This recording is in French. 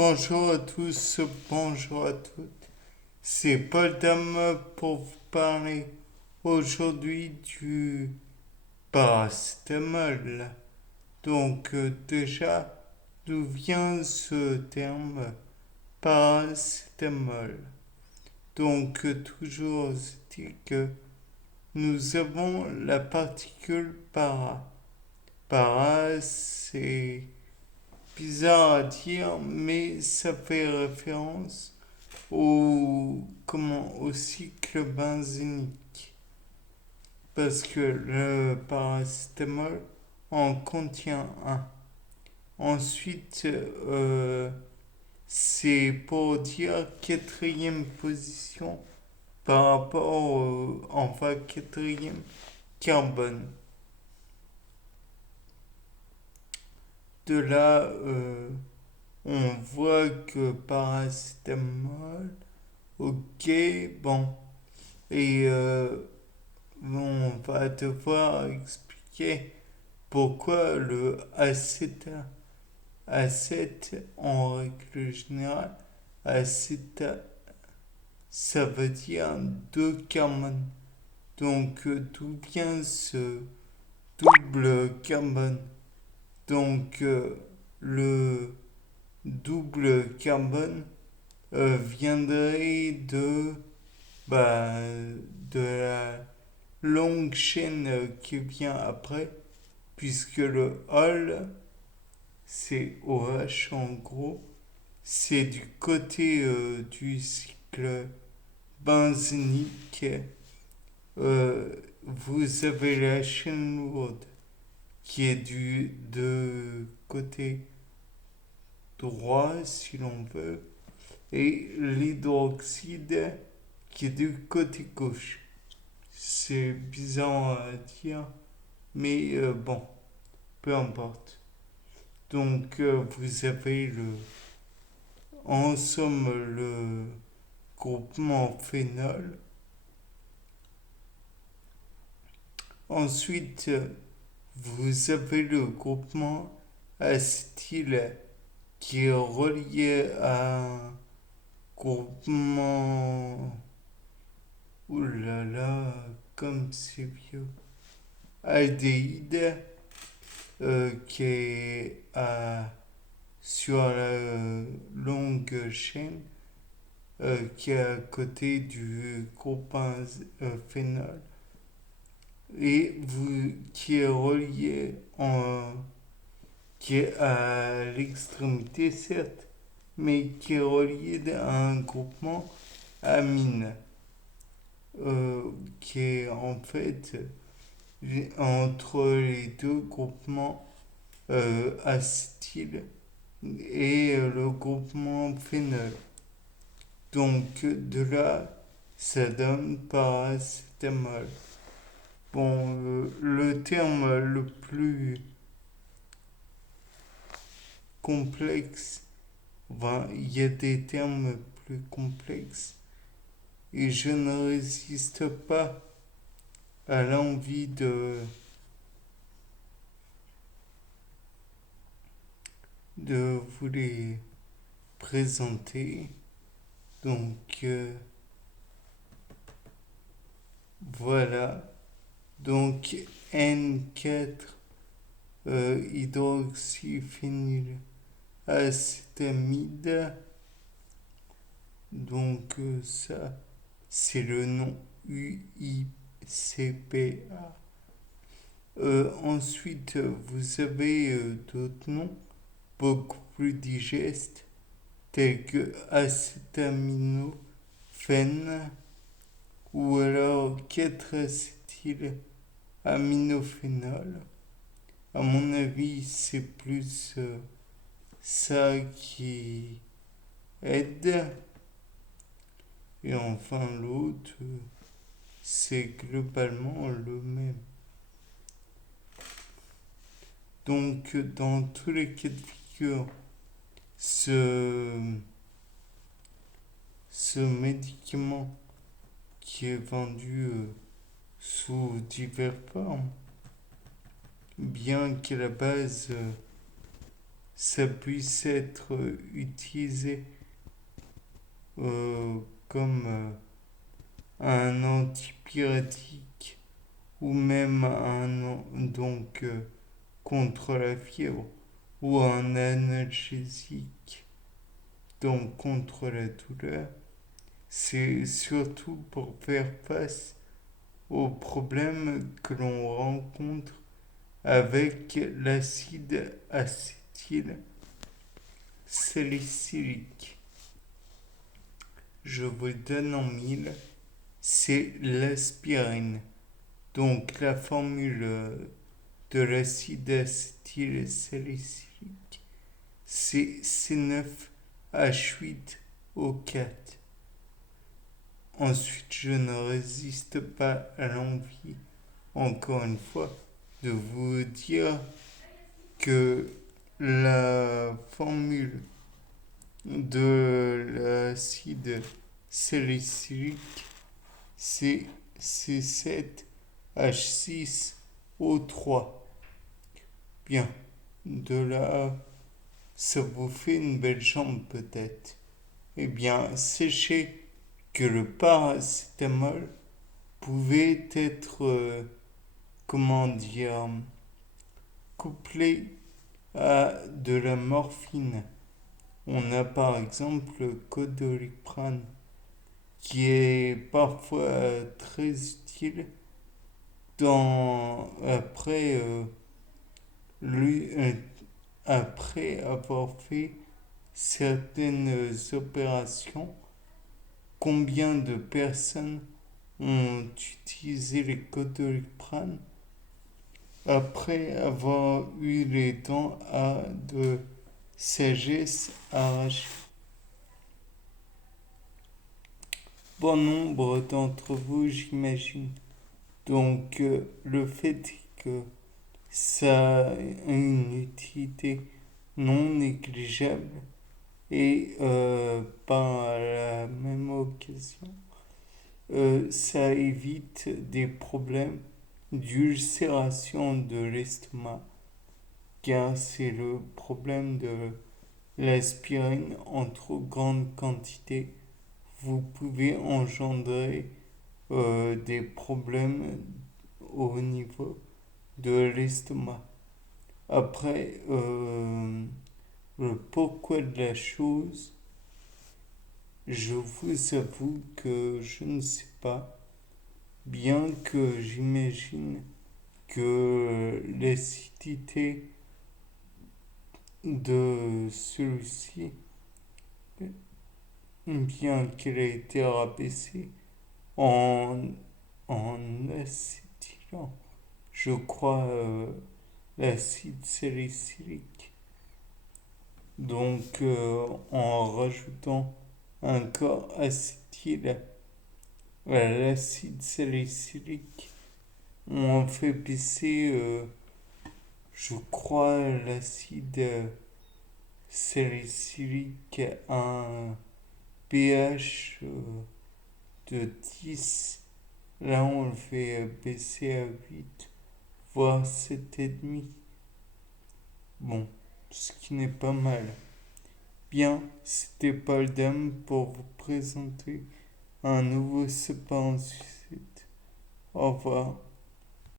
Bonjour à tous, bonjour à toutes. C'est Paul Dame pour vous parler aujourd'hui du paracétamol. Déjà, d'où vient ce terme paracétamol? Toujours dit que nous avons la particule para. Para, c'est bizarre à dire, mais ça fait référence au cycle benzénique. Parce que le paracétamol en contient un. Ensuite, c'est pour dire quatrième position par rapport enfin quatrième carbone. De là, on voit que paracétamol, ok, bon, et on va devoir expliquer pourquoi le acétate en règle générale, acétate, ça veut dire deux carbones. D'où vient ce double carbone? Le double carbone viendrait bah, de la longue chaîne qui vient après, puisque le hall, c'est OH en gros, c'est du côté du cycle benzénique. Vous avez la chaîne lourde qui est de côté droit, si l'on veut, et l'hydroxyde qui est du côté gauche. C'est bizarre à dire, mais bon, peu importe. Vous avez en somme le groupement phénol. Ensuite, vous avez le groupement acétyl qui est relié à un groupement. Ouh là là, comme c'est vieux. Aldéhyde qui est sur la longue chaîne qui est à côté du groupe phénol qui est relié qui est à l'extrémité certes, mais qui est relié à un groupement amine qui est en fait entre les deux groupements acétyl et le groupement phénol. De là, ça donne paracétamol. Bon, le terme le plus complexe, il y a des termes plus complexes et je ne résiste pas à l'envie de vous les présenter. Donc voilà. N4 hydroxyphénylacétamide. Ça, c'est le nom UICPA. Ensuite, vous avez d'autres noms beaucoup plus digestes, tels que acétaminophène ou alors 4-acétylaminophénol. À mon avis, c'est plus ça qui aide. Et enfin, l'autre, c'est globalement le même. Dans tous les cas de figure, ce médicament qui est vendu sous diverses formes, bien qu'à la base ça puisse être utilisé comme un antipyrétique ou même donc contre la fièvre ou un analgésique donc contre la douleur, c'est surtout pour faire face aux problèmes que l'on rencontre avec l'acide acétylsalicylique. Je vous donne en mille, c'est l'aspirine. Donc la formule de l'acide acétylsalicylique, c'est C9H8O4. Ensuite, je ne résiste pas à l'envie, encore une fois, de vous dire que la formule de l'acide salicylique, c'est C7H6O3. Bien, de là, ça vous fait une belle jambe peut-être. Eh bien, sachez que le paracétamol pouvait être, comment dire, couplé à de la morphine. On a par exemple le Codoliprane qui est parfois très utile lui, après avoir fait certaines opérations. Combien de personnes ont utilisé les Codoliprane après avoir eu les dents de sagesse arrachées? Bon nombre d'entre vous, j'imagine. Donc, le fait est que ça a une utilité non négligeable et par la même occasion, ça évite des problèmes d'ulcération de l'estomac, car c'est le problème de l'aspirine en trop grande quantité. Vous pouvez engendrer des problèmes au niveau de l'estomac. Après, le pourquoi de la chose, je vous avoue que je ne sais pas, bien que j'imagine que l'acidité de celui-ci, bien qu'elle ait été rabaissée en, en acétylant, je crois, l'acide salicylique. Donc, en rajoutant un corps acétyl à l'acide salicylique, on fait baisser, je crois, l'acide salicylique à un pH de 10. Là, on le fait baisser à 8, voire 7,5. Bon, ce qui n'est pas mal. Bien, c'était Paul Dame pour vous présenter un nouveau Cependant Suicide. Au revoir.